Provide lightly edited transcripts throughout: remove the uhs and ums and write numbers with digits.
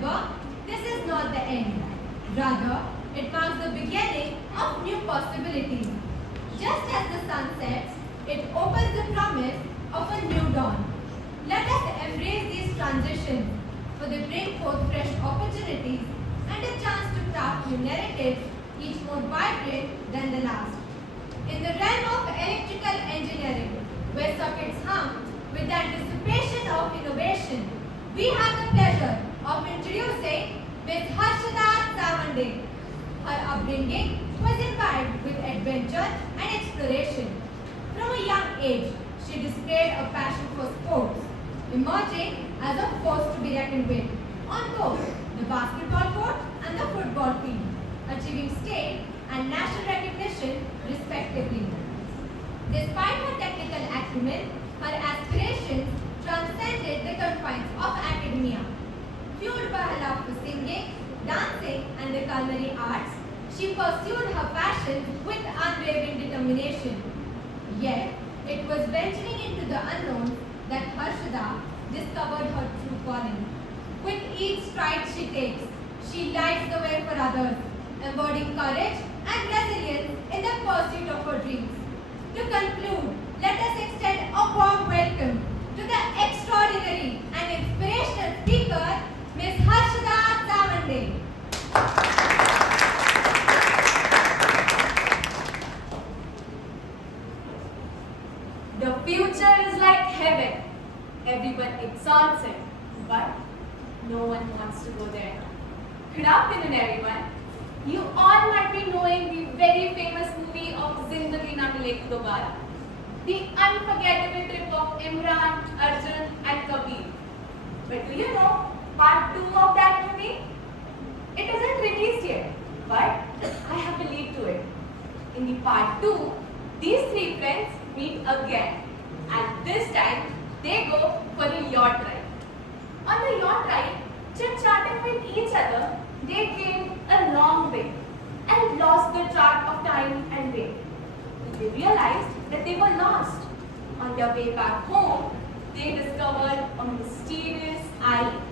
However, this is not the end. Rather, it marks the beginning of new possibilities. Just as the sun sets, it opens the promise of a new dawn. Let us embrace these transitions, for they bring forth fresh opportunities and a chance to craft new narratives, each more vibrant than the last. In the realm of electrical engineering, where circuits hum with the anticipation of innovation, we have the pleasure of introducing Ms. Harshada Samande. Her upbringing was imbibed with adventure and exploration. From a young age, she displayed a passion for sports, emerging as a force to be reckoned with on both the basketball court and the football field, achieving state and national recognition respectively. Despite her technical acumen, her aspirations transcended the confines of academia. Fueled by her love for singing, dancing, and the culinary arts, she pursued her passion with unwavering determination. Yet, it was venturing into the unknown that Harshada discovered her true calling. With each stride she takes, she lights the way for others, embodying courage and resilience in the pursuit of her dreams. To conclude, let us extend a warm welcome to the extraordinary and inspirational speaker, Ms. Harshada Samande. The future is like heaven. Everyone exalts it, but no one wants to go there. Good afternoon, everyone. You all might be knowing the very famous movie of Zindagi Na Milegi Dobara, the unforgettable trip of Imran, Arjun, and Kabir. But do you know part 2 of that movie? It isn't released yet, but I have believed to it. In the part 2, these three friends meet again, and this time they go for a yacht ride. On the yacht ride, chit-chatting with each other, they came a long way and lost the track of time and way. They realized that they were lost. On their way back home, they discovered a mysterious island.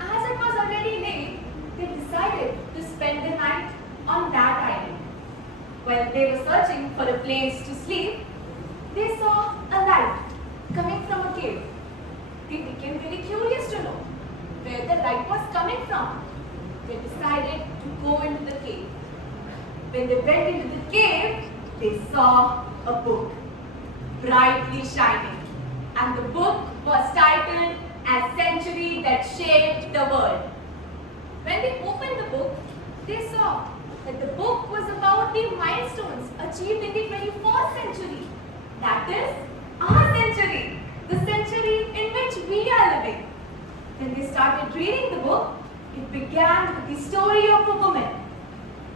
As it was already late, they decided to spend the night on that island. While they were searching for a place to sleep, they saw a light coming from a cave. They became very curious to know where the light was coming from. They decided to go into the cave. When they went into the cave, they saw a book, brightly shining. And the book was titled as Century That Shaped the World. When they opened the book, they saw that the book was about the milestones achieved in the 21st century. That is, our century, the century in which we are living. When they started reading the book, it began with the story of a woman.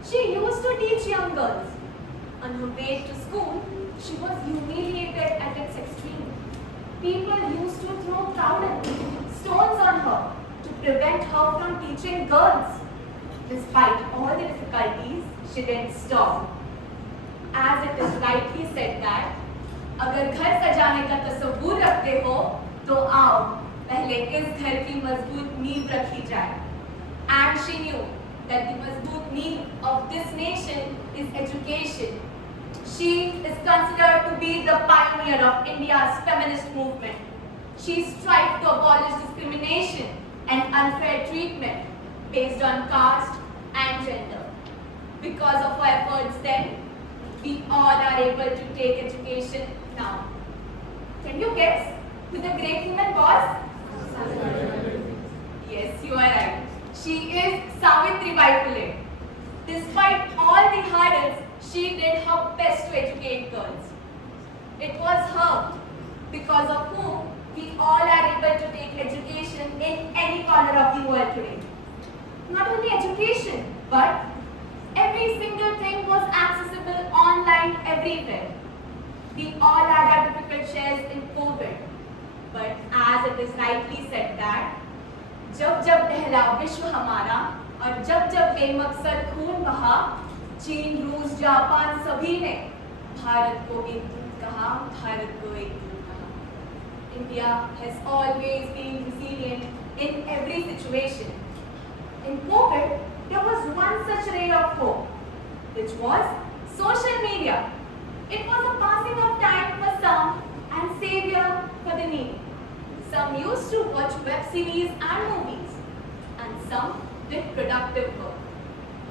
She used to teach young girls. On her way to school, she was humiliated at its extreme. People used to throw powder, stones on her to prevent her from teaching girls. Despite all the difficulties, she didn't stop. As it is rightly said that, अगर घर सजाने का तस्वूर रखते हो, तो आओ पहले इस घर की मजबूत नींव रखी जाए. And she knew that the मजबूत नींव of this nation is education. She is considered to be the pioneer of India's feminist movement. She strived to abolish discrimination and unfair treatment based on caste and gender. Because of her efforts then, we all are able to take education now. Can you guess who the great woman was? Yes, you are right. She is Savitribai Phule. Despite all the hurdles, she did her best to educate girls. It was her, because of whom we all are able to take education in any corner of the world today. Not only education, but every single thing was accessible online everywhere. We all had our difficult shares in COVID. But as it is rightly said that, जब जब दहला विश्व हमारा और जब जब बेमकसद खून बहा, चीन, रूस, जापान सभी ने भारत को एक दूत कहा, भारत को एक दूत कहा. India has always been resilient in every situation. In COVID, there was one such ray of hope, which was social media. It was a passing of time for some and savior for the needy. Some used to watch web series and movies, and some did productive work.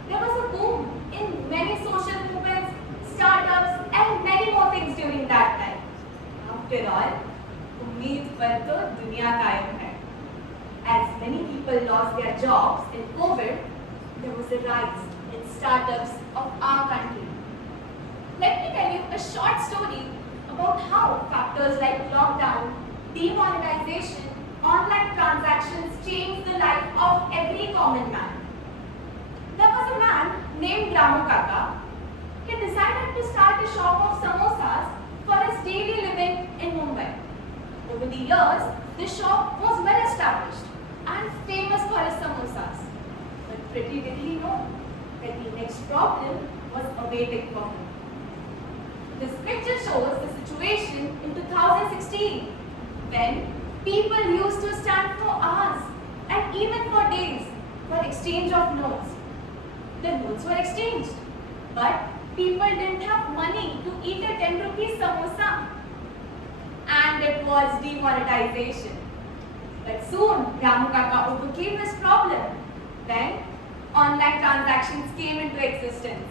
There was a boom in many social movements, startups, and many more things during that time. After all, उम्मीद पर तो दुनिया कायम है. As many people lost their jobs in COVID, there was a rise in startups of our country. Let me tell you a short story about how factors like lockdown, demonetization, online transactions changed the life of every common man. There was a man named Ramu Kaka. He decided to start a shop of samosas for his daily living in Mumbai. Over the years, the shop was well established and famous for his samosas. But pretty did he know that the next problem was awaiting for him. This picture shows the situation in 2016 when people used to stand for hours and even for days for exchange of notes. The notes were exchanged, but people didn't have money to eat a 10 rupees samosa. And it was demonetization. But soon, Ramu Kaka overcame this problem when online transactions came into existence.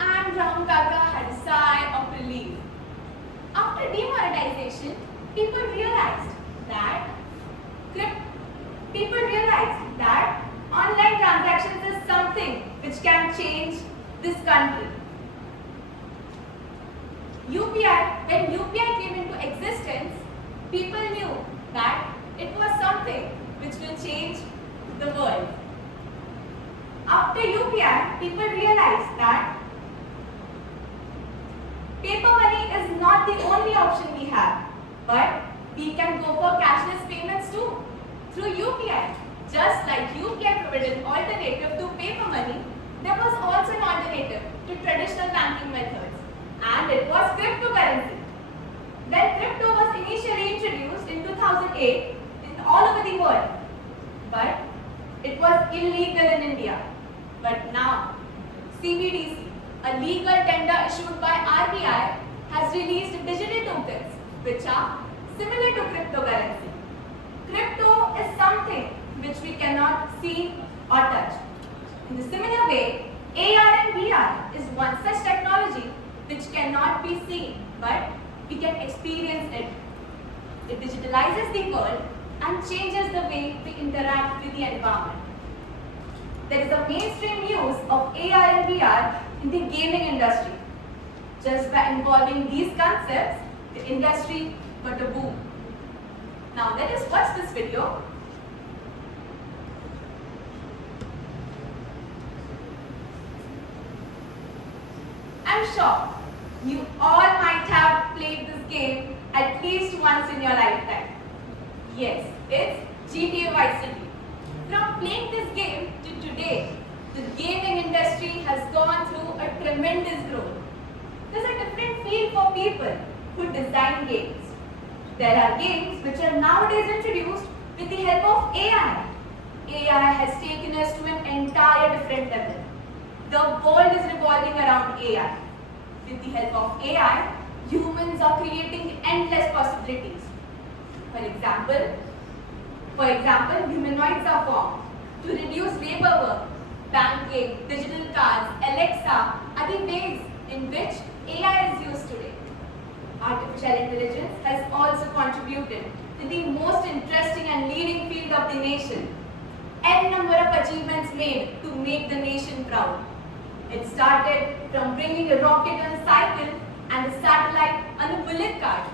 And Ramu Kaka had a sigh of relief. After demonetization, people realized that online transactions is something which can change this country. When UPI came into existence, people knew that it was something which will change the world. After UPI, people realized that paper money is not the only option we have, but we can go for cashless payments too through UPI. Just like UPI provided an alternative to paper money, there was also an alternative to traditional banking methods, and it was cryptocurrency. When crypto was initially introduced in 2008 in all over the world, but it was illegal in India. But now, CBDC, a legal tender issued by RBI, has released digital tokens which are similar to cryptocurrency. Crypto is something which we cannot see or touch. In a similar way, AR and VR is one such technology which cannot be seen, but we can experience it. It digitalizes the world and changes the way we interact with the environment. There is a mainstream use of AR and VR in the gaming industry. Just by involving these concepts, the industry got a boom. Now let us watch this video. I'm sure you all might have played this game at least once in your lifetime. Yes, it's GTA Vice City. From playing this game to today, the gaming industry has gone through a tremendous growth. There's a different feel for people who design games. There are games which are nowadays introduced with the help of AI. AI has taken us to an entire different level. The world is revolving around AI. With the help of AI, humans are creating endless possibilities. For example, humanoids are formed to reduce labor work. Banking, digital cards, Alexa are the ways in which AI is used today. Artificial intelligence has also contributed to the most interesting and leading field of the nation. N number of achievements made to make the nation proud. It started from bringing a rocket on a cycle and a satellite on a bullet cart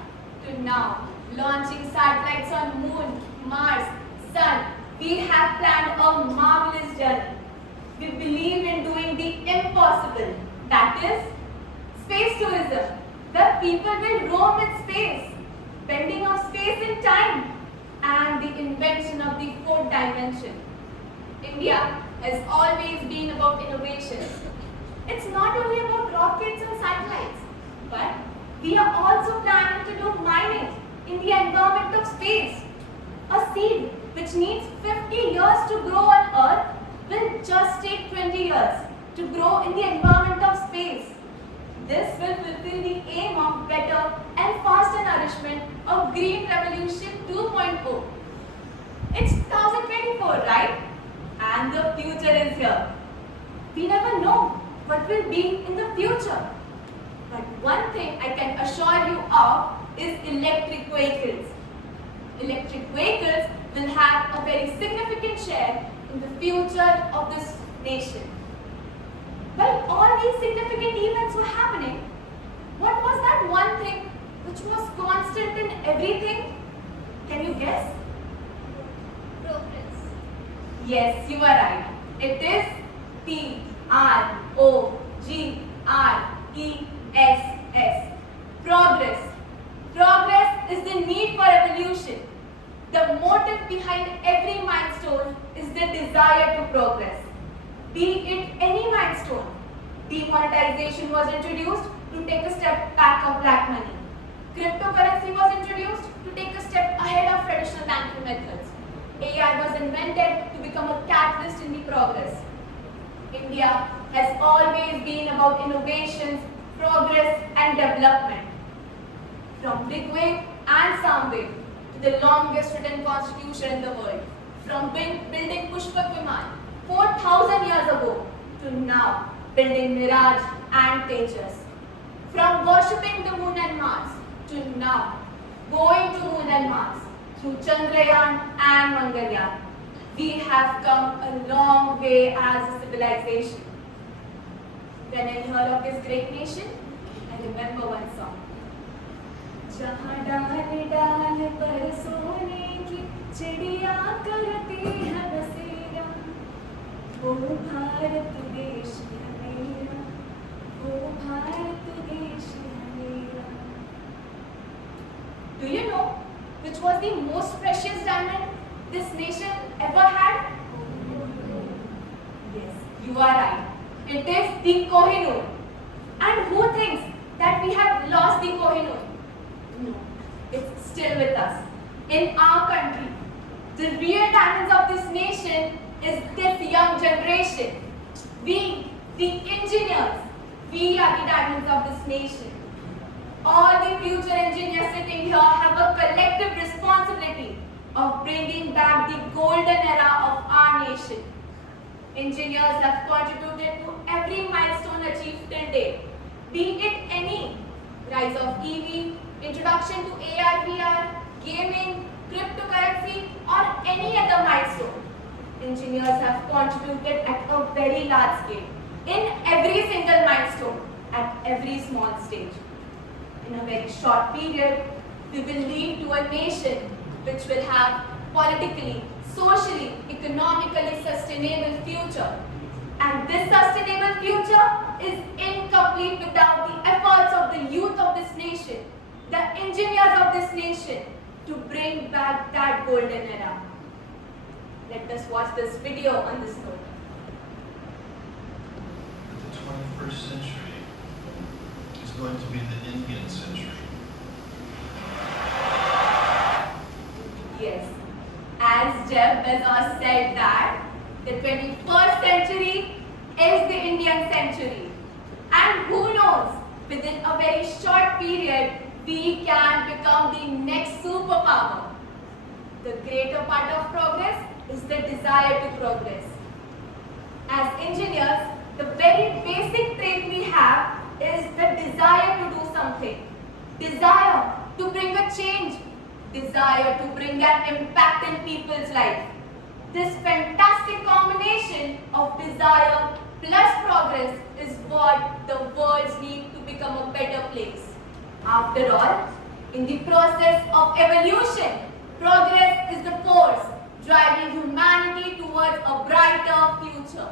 to now launching satellites on Moon, Mars, Sun. We have planned a marvelous journey. We believe in doing the impossible, that is, space tourism, where people will roam in space, bending of space in time, and the invention of the fourth dimension. India has always been about innovation. It's not only about rockets and satellites, but we are also planning to do mining in the environment of space. A seed which needs 50 years to grow on Earth, will just take 20 years to grow in the environment of space. This will fulfill the aim of better and faster nourishment of Green Revolution 2.0. It's 2024, right? And the future is here. We never know what will be in the future. But one thing I can assure you of is electric vehicles. Electric vehicles will have a very significant share in the future of this nation. While all these significant events were happening, what was that one thing which was constant in everything? Can you guess? Progress. Yes, you are right. It is Progress. Progress. Progress is the need for evolution. The motive behind every milestone is the desire to progress. Be it any milestone. Demonetization was introduced to take a step back of black money. Cryptocurrency was introduced to take a step ahead of traditional banking methods. AI was invented to become a catalyst in the progress. India has always been about innovations, progress and development. From big wave and sound wave to the longest written constitution in the world. From building Pushpak Viman 4,000 years ago to now building Miraj and Tejas. From worshipping the moon and Mars to now going to moon and Mars through Chandrayaan and Mangalyaan. We have come a long way as a civilization. When I hear of this great nation, I remember one song. जहाँ डाल डाल पर सोने की चिड़िया करती है बसेरा, वो भारत देश है मेरा, वो भारत देश है मेरा. Do you know which was the most precious diamond this nation ever had? Yes, you are right. It is the Kohinoor. And who thinks that we have lost the Kohinoor? No, it's still with us. In our country, the real diamonds of this nation is this young generation. We, the engineers, we are the diamonds of this nation. All the future engineers sitting here have a collective responsibility of bringing back the golden era of our nation. Engineers have contributed to every milestone achieved till date, be it any rise of EV, introduction to AR/VR, gaming, cryptocurrency, or any other milestone. Engineers have contributed at a very large scale, in every single milestone, at every small stage. In a very short period, we will lead to a nation which will have politically, socially, economically sustainable future. And this sustainable future is incomplete without the efforts of the youth of this nation, the engineers of this nation, to bring back that golden era. Let us watch this video on this note. The 21st century is going to be the Indian century. Yes, as Jeff Bezos said that the 21st century is the Indian century. And who knows, within a very short period, we can become the next superpower. The greater part of progress is the desire to progress. As engineers, the very basic trait we have is the desire to do something. Desire to bring a change. Desire to bring an impact in people's life. This fantastic combination of desire plus progress is what the world needs to become a better place. After all, in the process of evolution, progress is the force driving humanity towards a brighter future.